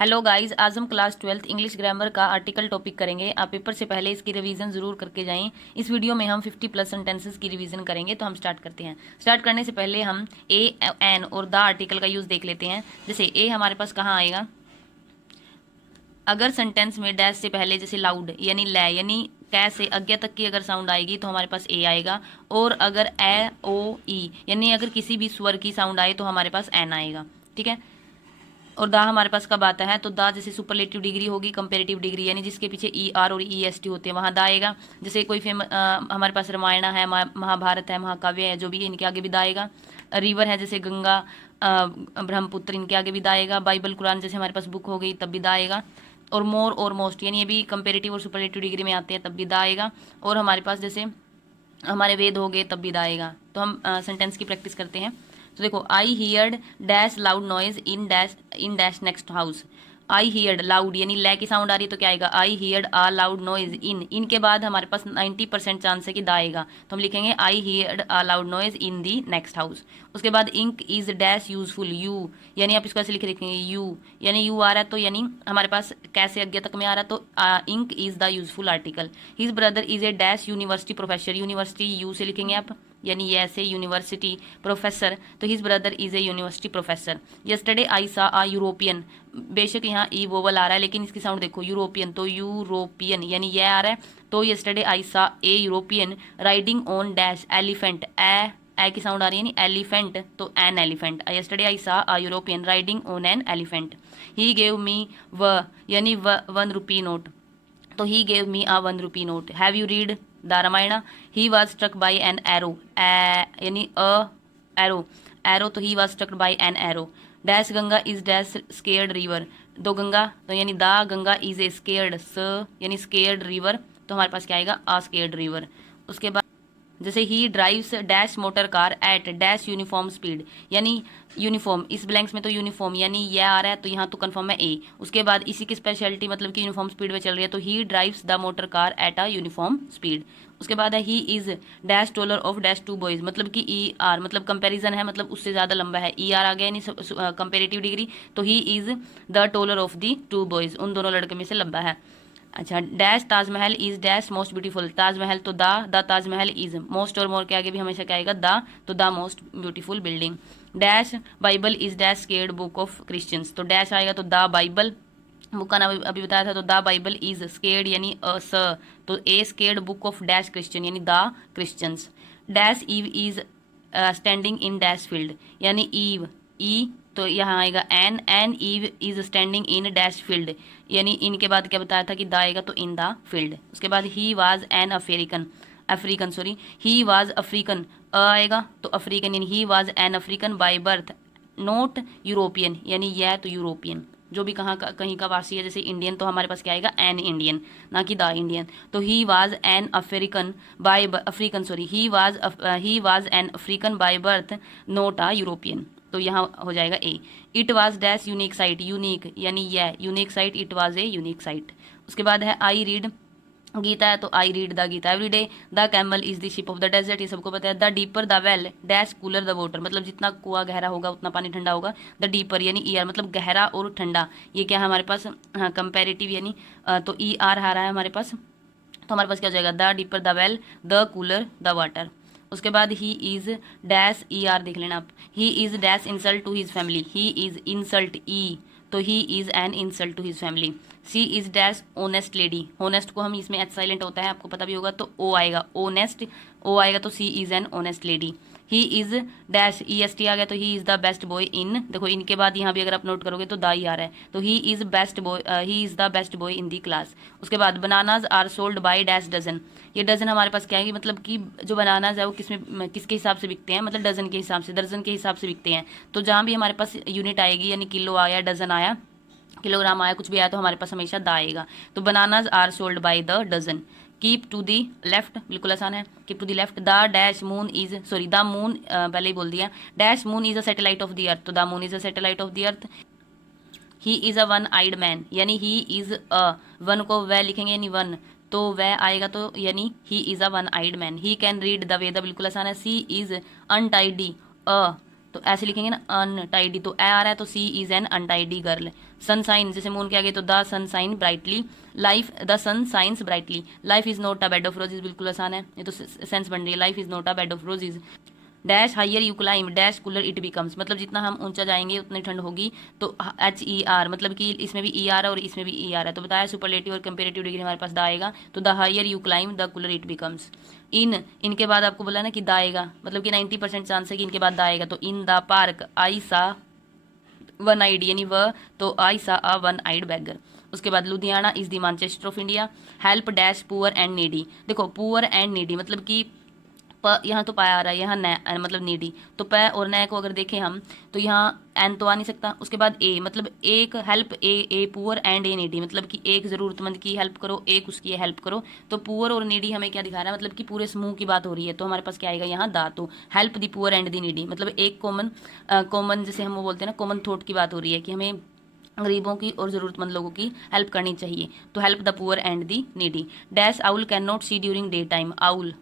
Hello guys, आज हम class 12th English grammar का आर्टिकल टॉपिक करेंगे। आप पेपर से पहले इसकी रिवीजन जरूर करके जाएं। इस वीडियो में हम 50 प्लस सेंटेंसेस की रिवीजन करेंगे। तो हम स्टार्ट करते हैं। स्टार्ट करने से पहले हम ए, एन और द आर्टिकल का यूज देख लेते हैं। जैसे ए हमारे पास कहाँ आएगा, अगर सेंटेंस में डैश से पहले जैसे लाउड यानी लै यानी कै से आज्ञा तक की अगर साउंड आएगी तो हमारे पास ए आएगा। और अगर ए ओ ई यानी अगर किसी भी स्वर की साउंड आए तो हमारे पास एन आएगा। ठीक है। और दा हमारे पास कब आता है, तो दा जैसे सुपरलेटिव डिग्री होगी, कंपेरेटिव डिग्री यानी जिसके पीछे ई आर और ई एस टी होते हैं वहाँ दा आएगा। जैसे कोई हमारे पास रामायण है, महाभारत है, महाकाव्य है, जो भी है इनके आगे भी दा आएगा। रिवर है जैसे गंगा, ब्रह्मपुत्र, इनके आगे भी दा आएगा। बाइबल कुरान जैसे हमारे पास बुक हो गई तब भी दा आएगा। और मोर और मोस्ट यानी ये भी कंपेरेटिव और सुपरलेटिव डिग्री में आते हैं तब भी दा आएगा। और हमारे पास जैसे हमारे वेद हो गए तब भी दा आएगा। तो हम सेंटेंस की प्रैक्टिस करते हैं। तो देखो, आई heard dash loud noise in dash next house. I heard loud यानी लै की साउंड आ रही है तो क्या आएगा, I heard a loud noise in के बाद हमारे पास 90% चांस है कि दा आएगा, तो हम लिखेंगे I heard a loud noise in the next house. उसके बाद ink is dash useful U यानी आप इसको ऐसे लिख लिखेंगे यू यानी यू आ रहा है तो यानी हमारे पास कैसे आज्ञा तक में आ रहा है तो ink is the useful article. His brother is a dash university professor, university U से लिखेंगे आप यानी ये ऐसे यूनिवर्सिटी प्रोफेसर, तो his brother is a university professor. Yesterday I saw a European, बेशक यहाँ ई वोवल आ रहा है लेकिन इसकी साउंड देखो यूरोपियन, तो यूरोपियन यानी ये आ रहा है तो yesterday I saw a European riding on dash elephant, A की साउंड आ रही है यानी एलिफेंट तो an elephant. Yesterday I saw a European riding on an elephant. He gave me व यानी ₹1 नोट, तो he gave me a ₹1 note. Have you read the Ramayana. He was struck by an arrow, यानी arrow तो he was struck by an arrow. Dash Ganga is dash sacred river, दो गंगा तो यानी the Ganga is a sacred, स यानी scared river, तो हमारे पास क्या आएगा, आ स्केर्ड रिवर। उसके बाद जैसे ही drives dash motor car eight dash uniform speed यानी यूनिफॉर्म, इस ब्लैंक्स में तो यूनिफॉर्म यानी यह आ रहा है तो यहाँ तो कंफर्म है ए। उसके बाद इसी की स्पेशलिटी मतलब कि यूनिफॉर्म स्पीड में चल रही है तो he drives the motor car at a uniform speed. उसके बाद है he is dash taller of dash 2 boys, मतलब कि ई आर मतलब कंपैरिजन है, मतलब उससे ज्यादा लंबा है, ई आर आ गया यानी कंपेरेटिव डिग्री, तो he is the taller of the 2 boys, उन दोनों लड़के में से लंबा है। अच्छा, dash Taj Mahal is dash most beautiful, Taj Mahal तो द ताजमहल इज, मोस्ट और मोर के आगे भी हमेशा क्या आएगा, द, तो the most beautiful building. Dash Bible is dash scared book of Christians, तो डैश आएगा तो द बाइबल, बुक का नाम अभी बताया था तो द बाइबल इज स्केर्ड यानी स, तो a sacred book of dash Christian यानी the Christians. Dash Eve is standing in dash field यानी ईव ई तो यहाँ आएगा an Eve is standing in dash field यानी इनके बाद क्या बताया था कि द आएगा तो इन द फील्ड। उसके बाद ही was an African sorry he was African, आएगा तो अफ्रीकन यानी ही was an African by birth, not European यानी यह तो यूरोपियन, जो भी कहीं का वासी है जैसे इंडियन तो हमारे पास क्या आएगा, एन इंडियन ना कि द इंडियन, तो he was an African by African sorry he was an African by birth not a European, तो यहाँ हो जाएगा A. It was dash unique site, unique यानी यह unique site, it was a unique site. उसके बाद है आई रीड गीता है तो I read the Gita every day. The camel is the ship of the desert, ये सबको पता है। The deeper the well dash cooler the water, मतलब जितना कुआं गहरा होगा उतना पानी ठंडा होगा। द डीपर यानी ई आर मतलब गहरा और ठंडा, ये क्या है हमारे पास, हाँ कंपेरेटिव यानी तो ई आर आ रहा है हमारे पास, तो हमारे पास क्या हो जाएगा, the deeper the well the cooler the water. उसके बाद he is dash E R देख लेना आप, he is dash insult to his family, he is insult E तो he is an insult to his family. She is dash honest lady, honest को हम इसमें H silent होता है आपको पता भी होगा तो ओ आएगा, ओनेस्ट ओ आएगा तो she is an honest lady. He is dash E S T आ गया तो he is the best boy in, देखो इनके बाद यहाँ भी अगर आप नोट करोगे तो दा ही आ रहा है, तो he is the best boy in the class. उसके बाद bananas are sold by dash dozen, ये डजन हमारे पास क्या है, मतलब कि जो बनानाज है वो किसके हिसाब से बिकते हैं, मतलब डजन के हिसाब से, दर्जन के हिसाब से बिकते हैं, तो जहाँ भी हमारे पास यूनिट आएगी यानी किलो आया, डजन आया, किलोग्राम आया, कुछ भी आया तो हमारे पास हमेशा दा आएगा। तो bananas are sold by the dozen. Keep to the left बिल्कुल आसान है, keep to the left. The dash moon is sorry the moon पहले ही बोल दिया, dash moon is a satellite of the earth, तो the moon is a satellite of the earth. He is a one eyed man यानी he is a, one को वह लिखेंगे यानी वन तो वह आएगा तो यानी he is a one eyed man. He can read the Veda बिल्कुल आसान है। सी इज अनटाइडी तो ऐसे लिखेंगे ना, अनटाइडी, तो ए आ रहा है तो she is an untidy girl. Sunshine, जैसे मून के आगे तो the sunshine brightly, life the sun shines brightly, life is not a bed of roses, बिल्कुल आसान है, ये तो सेंस बन रही है, life is not a bed of roses. Dash higher you climb dash cooler it becomes, मतलब जितना हम ऊंचा जाएंगे उतनी ठंड होगी। तो एच ई आर, मतलब कि इसमें भी ई आर है और इसमें भी ई आर है, तो बताया सुपरलेटिव और कंपेरेटिव डिग्री हमारे पास द आएगा, तो the higher you climb the cooler it becomes. इनके बाद आपको बोला ना कि द आएगा, मतलब कि 90% चांस है कि इनके बाद द आएगा, तो इन द पार्क आई सा वन आइड, यानी वह, तो आई सा अ वन आइड बैगर। उसके बाद Ludhiana is the Manchester of India, help dash poor and needy, देखो पुअर एंड नीडी मतलब कि यहाँ तो पाया आ रहा है, यहाँ न मतलब नीडी, तो प और न को अगर देखें हम तो यहाँ एन तो आ नहीं सकता। उसके बाद ए, मतलब एक help a poor and A needy, मतलब कि एक ज़रूरतमंद की हेल्प करो, एक उसकी हेल्प करो। तो पुअर और नीडी हमें क्या दिखा रहा है, मतलब कि पूरे समूह की बात हो रही है, तो हमारे पास क्या आएगा यहाँ दा, तो help the poor and the needy, मतलब एक कॉमन जैसे हम वो बोलते हैं ना, कॉमन थॉट की बात हो रही है कि हमें गरीबों की और ज़रूरतमंद लोगों की हेल्प करनी चाहिए, तो help the poor and the needy. Dash owl can not see during day time, owl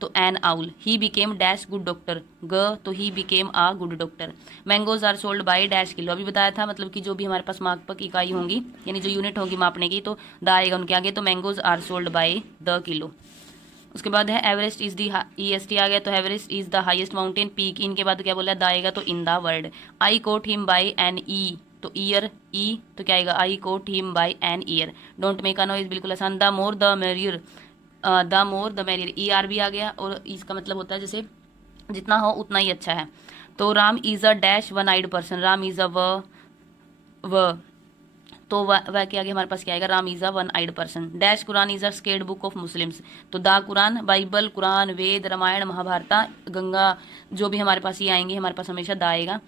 तो an owl, he became dash good doctor, ग तो he became a good doctor. Mangoes are sold by dash kilo, अभी बताया था, मतलब कि जो भी हमारे पास मापक इकाई होंगी यानी जो यूनिट होगी मापने की, तो द आएगा उनके आगे, तो mangoes are sold by the kilo. उसके बाद है एवरेस्ट इज दी EST आ गया, तो Everest is the highest mountain peak, इनके बाद क्या बोला है, द आएगा तो in the world. I quote him by an E, तो ईयर ई तो क्या आएगा, I quote him by an ear. Don't make a noise, बिल्कुल आसान, the more the merrier, the more the merrier, E R भी आ गया, और इसका मतलब होता है जैसे जितना हो उतना ही अच्छा है। तो Ram is a dash one eyed person, Ram is a व तो वह के आगे हमारे पास क्या आएगा, Ram is a one eyed person. Dash Quran is a sacred book of Muslims, तो the Quran, Bible, Quran, Veda, Ramayana, Mahabharata, Ganga, जो भी हमारे पास ये आएंगे हमारे पास हमेशा द आएगा।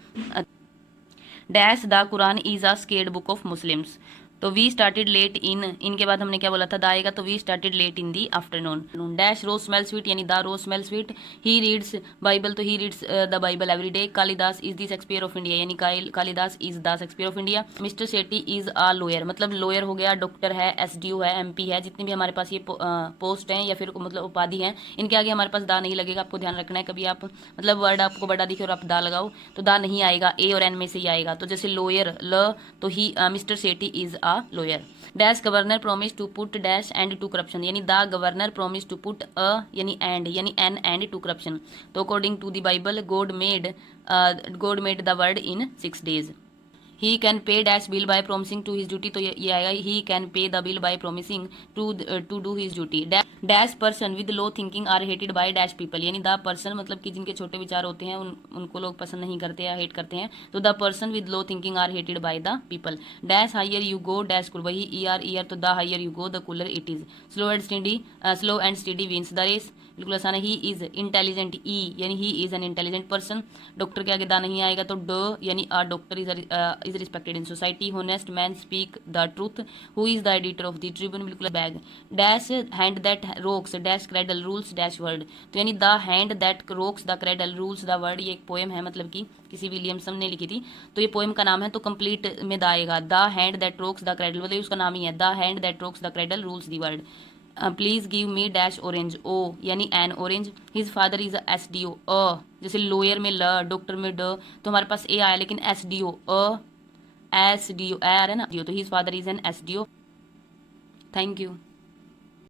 Dash the Quran is a sacred book of Muslims, तो वी स्टार्टेड लेट इनके बाद हमने क्या बोला था, द आएगा, तो we started late in the afternoon. Dash rose smell sweet, यानी the rose smell sweet. He reads Bible, तो he reads the Bible every day. Kalidas is the Shakespeare of India, यानी Kalidas is the Shakespeare of India. Mister Shetty is a lawyer, मतलब lawyer हो गया, doctor है, SDO है, MP है, जितने भी हमारे पास ये पोस्ट हैं या फिर मतलब उपाधि हैं, इनके आगे हमारे पास दा नहीं लगेगा, आपको ध्यान रखना है। कभी आप मतलब वर्ड आपको बड़ा दिखे और आप दा लगाओ तो दा नहीं आएगा, ए और एन में से ही आएगा। तो जैसे लॉयर ल, तो he Mr Shetty is a lawyer. Dash governor promise to put dash and to corruption, यानी the governor promise to put यानी एन एंड टू करप्शन। तो according to the Bible God made the world in 6 days। He can pay dash bill by promising to his duty, तो ये आएगा he can pay the bill by promising to do his duty. Dash person with low thinking are hated by dash people, यानी the person मतलब कि जिनके छोटे विचार होते हैं उनको लोग पसंद नहीं करते या हेट करते हैं, तो the person with low thinking are hated by the people. Dash higher you go dash cool, वही ईयर, तो the higher you go the cooler it is. Slow and study wins the race, बिल्कुल आसान है। He is intelligent, E यानी he is an intelligent person. Doctor के आगे the नहीं आएगा, तो ड यानी a doctor is respected in society. Honest man speak the truth, who is the editor of the Tribune, बिल्कुल bag. Dash hand that rocks dash cradle rules dash world, तो यानी the hand that rocks the cradle rules the world, ये एक poem है, मतलब कि किसी Williamson ने लिखी थी, तो ये पोएम का नाम है, तो कंप्लीट में द आएगा। The hand that rocks the cradle, मतलब उसका नाम ही है, the hand that rocks the cradle rules the world. Please give me dash orange, O यानी an orange. His father is SDO, जैसे लॉयर में ल, डॉक्टर में ड, तो हमारे पास ए आया, लेकिन SDO SDO आ रहा है ना, तो his father is an SDO। Thank you.